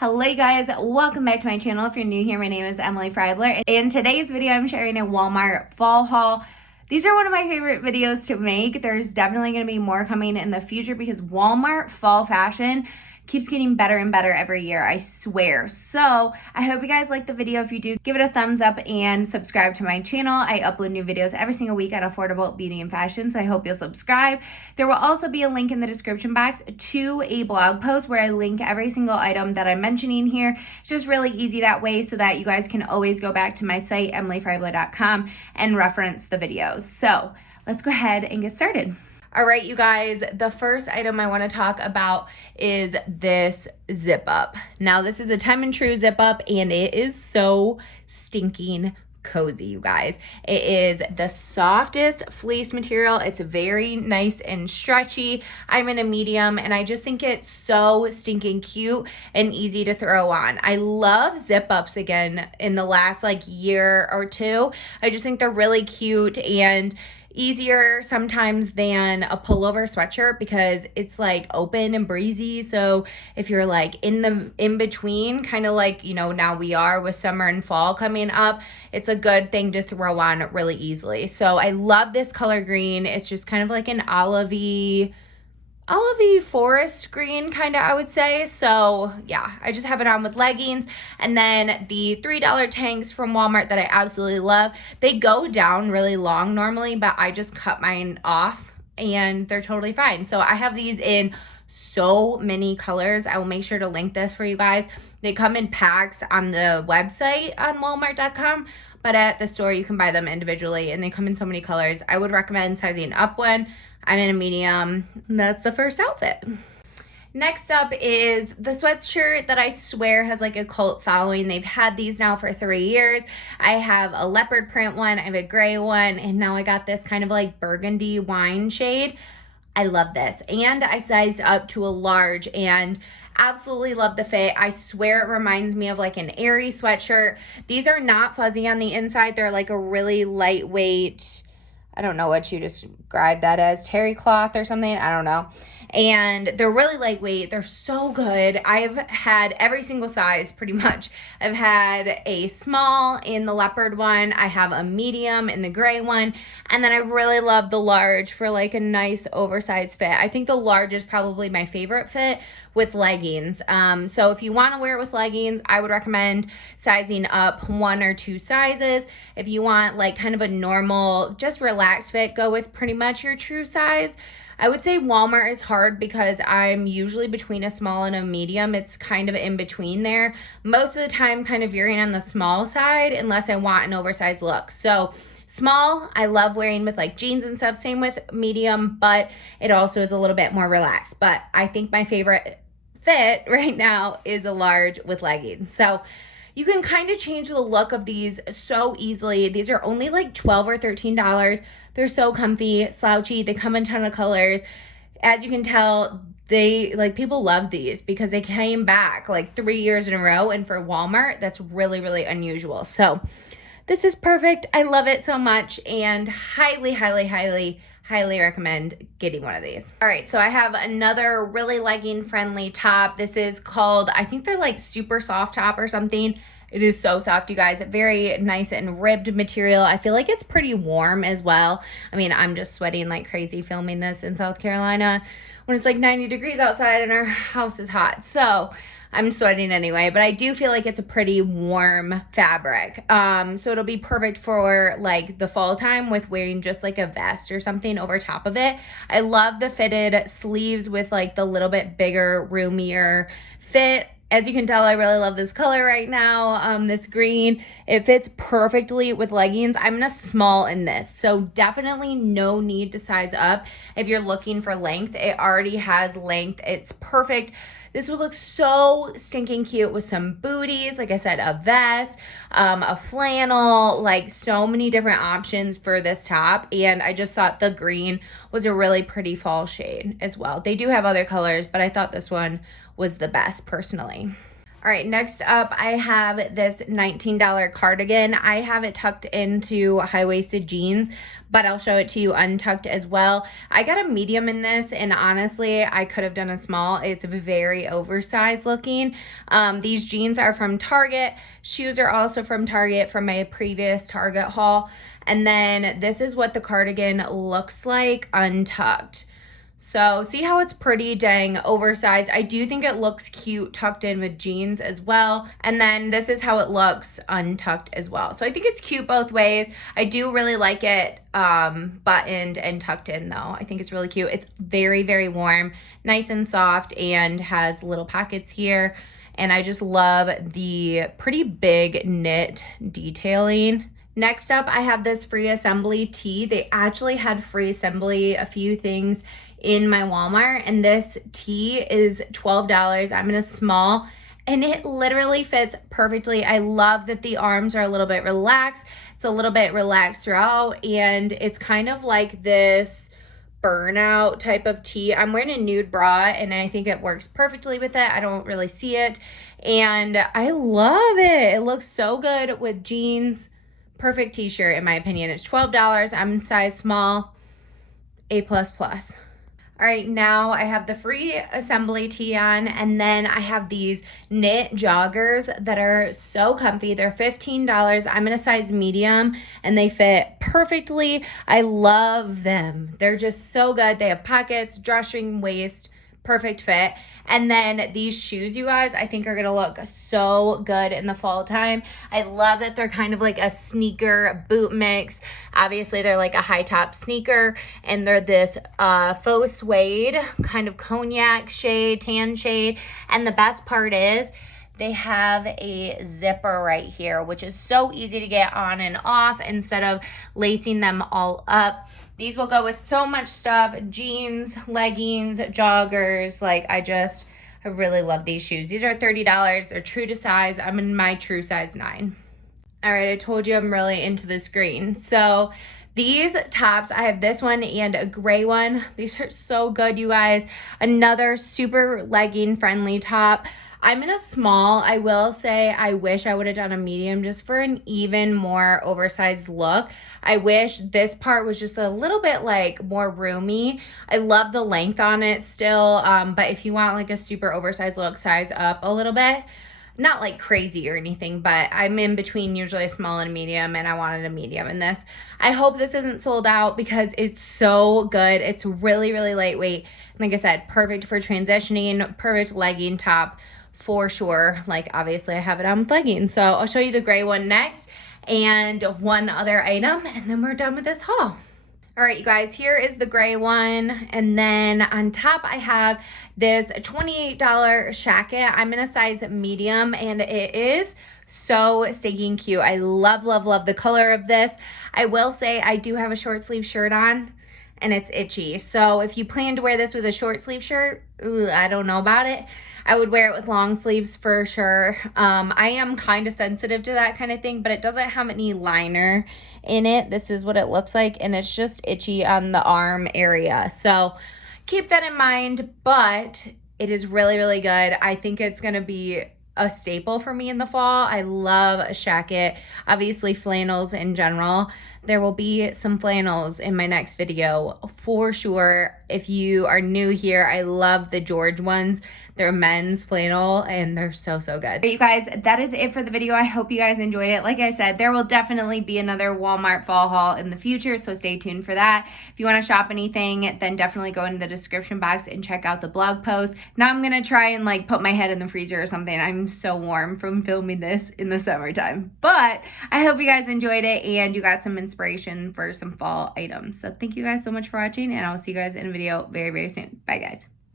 Hello you guys, welcome back to my channel. If you're new here, my name is Emily Freybler. In today's video, I'm sharing a Walmart fall haul. These are one of my favorite videos to make. There's definitely going to be more coming in the future because Walmart fall fashion keeps getting better and better every year, I swear. So I hope you guys like the video. If you do, give it a thumbs up and subscribe to my channel. I upload new videos every single week on affordable beauty and fashion, so I hope you'll subscribe. There will also be a link in the description box to a blog post where I link every single item that I'm mentioning here. It's just really easy that way so that you guys can always go back to my site, emilyfreybler.com, and reference the videos. So let's go ahead and get started. All right, you guys, the first item I want to talk about is this zip up. Now, this is a Time and True zip up, and it is so stinking cozy, you guys. It is the softest fleece material. It's very nice and stretchy. I'm in a medium, and I just think it's so stinking cute and easy to throw on. I love zip ups again in the last year or two. I just think they're really cute and easier sometimes than a pullover sweatshirt because it's open and breezy. So if you're in between, kind of now we are with summer and fall coming up, it's a good thing to throw on really easily. So I love this color green. It's just kind of like an olivey forest green kind of, I would say. So yeah, I just have it on with leggings. And then the $3 tanks from Walmart that I absolutely love. They go down really long normally, but I just cut mine off and they're totally fine. So I have these in so many colors. I will make sure to link this for you guys. They come in packs on the website on walmart.com, but at the store you can buy them individually and they come in so many colors. I would recommend sizing up one. I'm in a medium. That's the first outfit. Next up is the sweatshirt that I swear has a cult following. They've had these now for 3 years. I have a leopard print one, I have a gray one, and now I got this kind of burgundy wine shade. I love this. And I sized up to a large and absolutely love the fit. I swear it reminds me of an airy sweatshirt. These are not fuzzy on the inside. They're a really lightweight, I don't know what you describe that as, terry cloth or something, I don't know. And they're really lightweight. They're so good. I've had every single size pretty much. I've had a small in the leopard one. I have a medium in the gray one. And then I really love the large for a nice oversized fit. I think the large is probably my favorite fit with leggings. So if you want to wear it with leggings, I would recommend sizing up 1 or 2 sizes. If you want kind of a normal, just relaxed fit, go with pretty much your true size. I would say Walmart is hard because I'm usually between a small and a medium. It's kind of in between there. Most of the time kind of veering on the small side unless I want an oversized look. So small, I love wearing with jeans and stuff. Same with medium, but it also is a little bit more relaxed. But I think my favorite fit right now is a large with leggings. So you can kind of change the look of these so easily. These are only $12 or $13. They're so comfy, slouchy. They come in a ton of colors. As you can tell, they people love these because they came back 3 years in a row. And for Walmart, that's really, really unusual. So this is perfect. I love it so much and highly, highly, highly, highly recommend getting one of these. All right, so I have another really legging friendly top. This is called, I think they're super soft top or something. It is so soft, you guys. Very nice and ribbed material. I feel like it's pretty warm as well. I mean, I'm just sweating like crazy filming this in South Carolina when it's 90 degrees outside and our house is hot. So I'm sweating anyway, but I do feel like it's a pretty warm fabric. So it'll be perfect for the fall time with wearing just a vest or something over top of it. I love the fitted sleeves with the little bit bigger, roomier fit. As you can tell, I really love this color right now, this green. It fits perfectly with leggings. I'm in a small in this, so definitely no need to size up if you're looking for length. It already has length. It's perfect. This would look so stinking cute with some booties, like I said, a vest, a flannel, so many different options for this top. And I just thought the green was a really pretty fall shade as well. They do have other colors, but I thought this one was the best personally. All right, next up, I have this $19 cardigan. I have it tucked into high-waisted jeans, but I'll show it to you untucked as well. I got a medium in this, and honestly, I could have done a small. It's very oversized looking. These jeans are from Target. Shoes are also from Target from my previous Target haul. And then this is what the cardigan looks like untucked. So see how it's pretty dang oversized. I do think it looks cute tucked in with jeans as well. And then this is how it looks untucked as well. So I think it's cute both ways. I do really like it buttoned and tucked in though. I think it's really cute. It's very warm, nice and soft, and has little pockets here. And I just love the pretty big knit detailing. Next up, I have this free assembly tee. They actually had free assembly a few things in my Walmart, and this tee is $12. I'm in a small, and it literally fits perfectly. I love that the arms are a little bit relaxed. It's a little bit relaxed throughout, and it's kind of like this burnout type of tee. I'm wearing a nude bra, and I think it works perfectly with it. I don't really see it, and I love it. It looks so good with jeans. Perfect t-shirt in my opinion. It's $12. I'm in size small, A++. All right, now I have the free assembly tee on, and then I have these knit joggers that are so comfy. They're $15. I'm in a size medium, and they fit perfectly. I love them. They're just so good. They have pockets, drawstring waist, perfect fit. And then these shoes, you guys, I think are gonna look so good in the fall time. I love that they're kind of like a sneaker boot mix. Obviously they're like a high top sneaker, and they're this faux suede kind of cognac shade, tan shade. And the best part is they have a zipper right here, which is so easy to get on and off instead of lacing them all up. These will go with so much stuff, jeans, leggings, joggers. Like I really love these shoes. These are $30. They're true to size. I'm in my true size 9. All right, I told you I'm really into this green. So these tops, I have this one and a gray one. These are so good, you guys. Another super legging friendly top. I'm in a small. I will say I wish I would have done a medium just for an even more oversized look. I wish this part was just a little bit like more roomy. I love the length on it still, but if you want like a super oversized look, size up a little bit. Not like crazy or anything, but I'm in between usually a small and a medium, and I wanted a medium in this. I hope this isn't sold out because it's so good. It's really lightweight. Like I said, perfect for transitioning, perfect legging top for sure. Like obviously I have it on with leggings. So I'll show you the gray one next and one other item, and then we're done with this haul. All right, you guys, here is the gray one. And then on top, I have this $28 shacket. I'm in a size medium, and it is so stinking cute. I love the color of this. I will say I do have a short sleeve shirt on, and it's itchy. So if you plan to wear this with a short sleeve shirt, I don't know about it. I would wear it with long sleeves for sure. I am kind of sensitive to that kind of thing, but it doesn't have any liner in it. This is what it looks like, and it's just itchy on the arm area. So keep that in mind, but it is really good. I think it's gonna be a staple for me in the fall. I love a shacket, obviously flannels in general. There will be some flannels in my next video for sure. If you are new here, I love the George ones. They're men's flannel, and they're so good. You guys, that is it for the video. I hope you guys enjoyed it. Like I said, there will definitely be another Walmart fall haul in the future, so stay tuned for that. If you want to shop anything, then definitely go into the description box and check out the blog post. Now I'm gonna try and like put my head in the freezer or something. I'm so warm from filming this in the summertime. But I hope you guys enjoyed it and you got some inspiration for some fall items. So thank you guys so much for watching, and I'll see you guys in a video very soon. Bye guys.